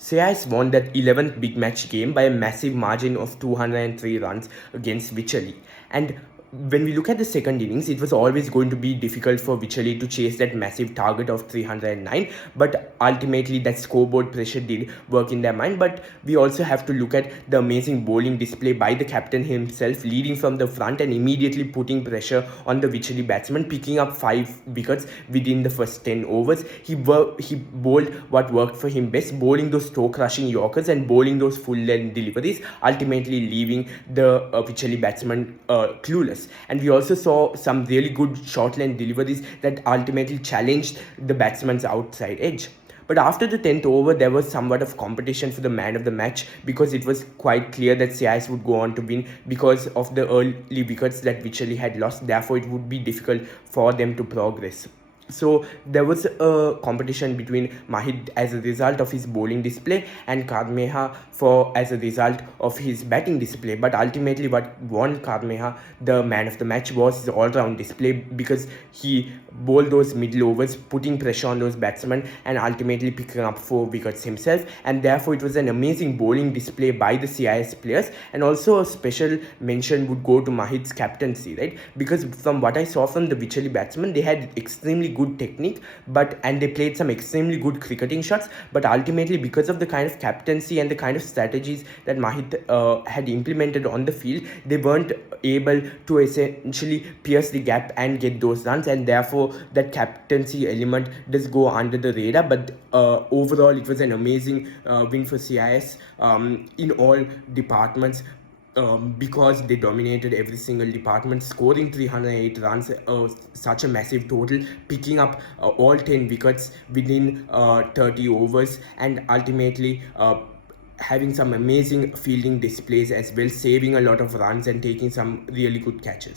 CIS won that 11th big match game by a massive margin of 203 runs against WYCHERLEY. And when we look at the second innings, it was always going to be difficult for WYCHERLEY to chase that massive target of 309, but ultimately that scoreboard pressure did work in their mind. But we also have to look at the amazing bowling display by the captain himself, leading from the front and immediately putting pressure on the WYCHERLEY batsman, picking up 5 wickets within the first 10 overs. He bowled what worked for him best, bowling those toe-crushing Yorkers and bowling those full-length deliveries, ultimately leaving the WYCHERLEY batsman clueless. And we also saw some really good short-length deliveries that ultimately challenged the batsman's outside edge. But after the 10th over, there was somewhat of competition for the man of the match, because it was quite clear that CIS would go on to win because of the early wickets that WYCHERLEY had lost. Therefore, it would be difficult for them to progress. So there was a competition between Mahid as a result of his bowling display and Karmeha as a result of his batting display. But ultimately what won Karmeha the man of the match was his all-round display, because he bowled those middle overs, putting pressure on those batsmen and ultimately picking up 4 wickets himself. And therefore it was an amazing bowling display by the CIS players. And also a special mention would go to Mahid's captaincy, right? Because from what I saw from the WYCHERLEY batsmen, they had extremely good technique, and they played some extremely good cricketing shots, but ultimately because of the kind of captaincy and the kind of strategies that Mahid had implemented on the field, they weren't able to essentially pierce the gap and get those runs, and therefore that captaincy element does go under the radar. But overall it was an amazing win for CIS in all departments, because they dominated every single department, scoring 308 runs, such a massive total, picking up all 10 wickets within 30 overs, and ultimately having some amazing fielding displays as well, saving a lot of runs and taking some really good catches.